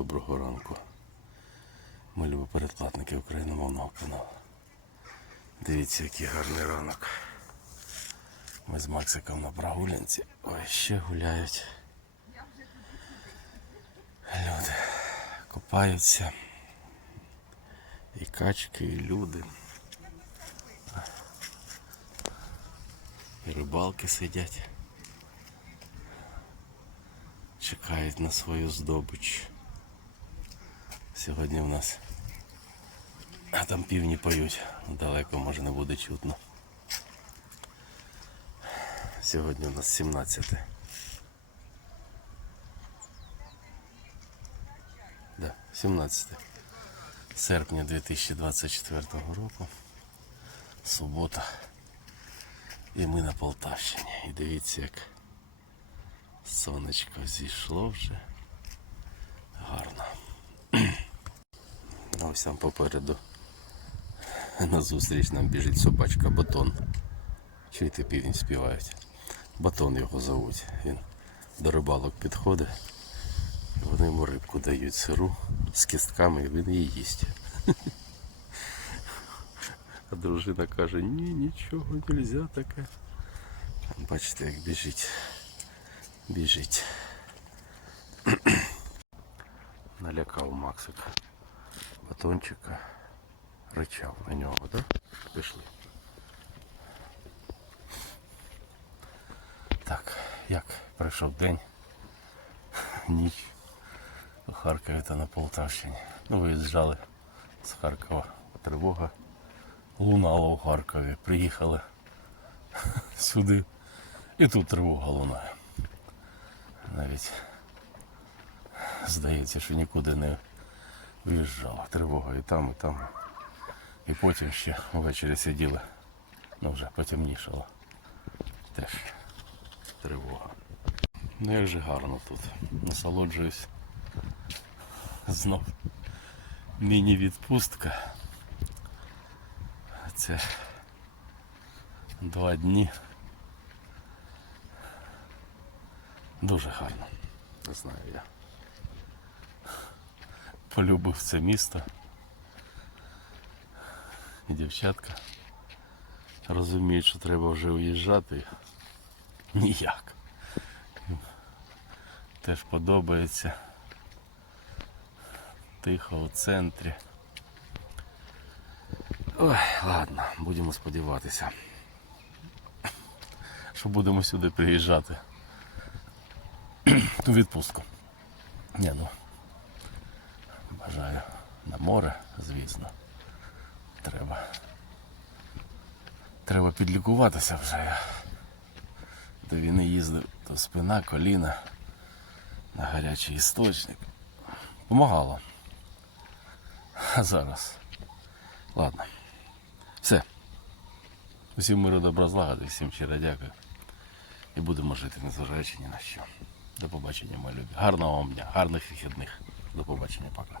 Доброго ранку. Ми любі передплатники україномовного каналу. Дивіться, який гарний ранок. Ми з Максиком на прогулянці. Ой, ще гуляють. Люди копаються. І качки, і люди. І рибалки сидять. Чекають на свою здобич. Сьогодні в нас. А там півні поють. Далеко може не буде чутно. Сьогодні у нас 17. Да, 17 серпня 2024 року. Субота. І ми на Полтавщині. І дивіться, як сонечко зійшло вже. ось там попереду. Назустріч нам біжить собачка Батон. Чуєте, півень співають. Батон його зовуть. Він до рибалок підходить. Вони йому рибку дають сиру з кістками і він її їсть. А дружина каже, ні, нічого не можна таке. Бачите, як біжить. Біжить. Налякав Максик Батончика. Ричав на нього, так? Пішли. Так, як пройшов день, ніч у Харкові та на Полтавщині. Ну, виїжджали з Харкова. Тривога лунала у Харкові. Приїхали сюди. І тут тривога лунає. Навіть здається, що нікуди не виїжджала. Тривога і там, і там. І потім ще ввечері сиділи. Ну вже потемнішало. Теж тривога. Ну як же гарно тут. Насолоджуюсь. Знов міні-відпустка. Це два дні. Дуже гарно. Не знаю я. Полюбив це місто. І дівчатка розуміють, що треба вже уїжджати. Ніяк. Теж подобається. Тихо у центрі. Ой, ладно, будемо сподіватися. Що будемо сюди приїжджати. У відпустку. Ні, ну. Бажаю на море, звісно. Треба. Треба підлікуватися вже. До війни їздив, то спина, коліна, на гарячий істочник. Помагало. А зараз. Ладно. Все. Усім миру добра злагоди, всім щиро дякую. І будемо жити, незважаючи ні на що. До побачення, мої любі. Гарного вам дня, гарних вихідних. До побачення, пока.